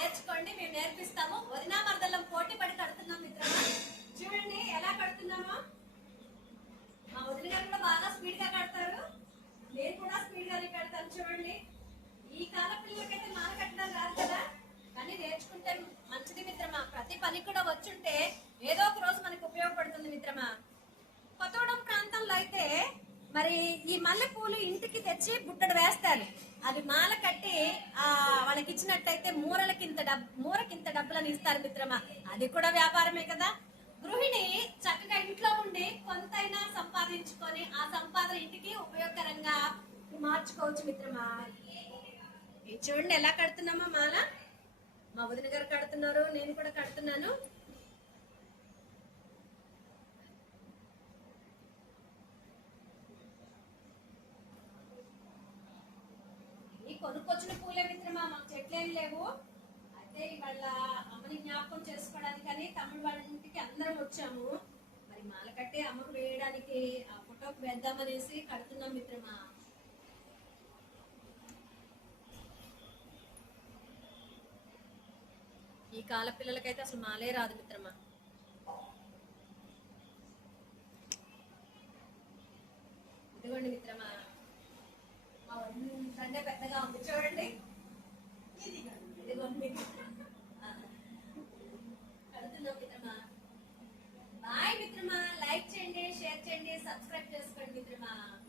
నేర్చుకోండి మేము నేర్పిస్తాము. వదినా మరదలం పోటీ పడి కడుతున్నాం మిత్రమా? చూడండి ఎలా కడుతున్నామో. మా వదిన గారు కూడా బాగా స్పీడ్గా కడతారు. నేను కూడా స్పీడ్ గానే కడతాను చూడండి. ఈ కాల పిల్లలకైతే మాన కట్టడం రాదు కదా? కానీ నేర్చుకుంటే మంచిది మిత్రమా. ప్రతి పని కూడా వచ్చుంటే ఏదో ఒక రోజు మనకు ఉపయోగపడుతుంది మిత్రమా. కొత్తగూడెం ప్రాంతంలో అయితే మరి ఈ మల్లెపూలు ఇంటికి తెచ్చి బుట్టడు వేస్తారు. అది వాళ్ళకి ఇచ్చినట్టయితే మూరలకింత డబ్ మూరకింత డబ్బులను ఇస్తారు మిత్రమా. అది కూడా వ్యాపారమే కదా. గృహిణి చక్కగా ఇంట్లో ఉండి కొంతైనా సంపాదించుకొని ఆ సంపాదన ఇంటికి ఉపయోగకరంగా మార్చుకోవచ్చు మిత్రమా. చూడండి ఎలా కడుతున్నామా మాల. మా వదిన గారు కడుతున్నారు నేను కూడా కడుతున్నాను. కొనుక్కొచ్చిన పూలే మిత్రమా. మాకు లేవు అయితే ఇవాళ అమ్మని జ్ఞాపకం చేసుకోవడానికని తమిళ వాళ్ళ ఇంటికి అందరం వచ్చాము. మరి మాల కట్టే అమ్మకు వేయడానికి ఆ ఫోటోకి వేద్దామనేసి కడుతున్నాం మిత్రమా? ఈ కాల పిల్లలకైతే అసలు మాలే రాదు మిత్రమా? ఇదిగోండి మిత్రమా. మా వదిన పెద్ద Dito.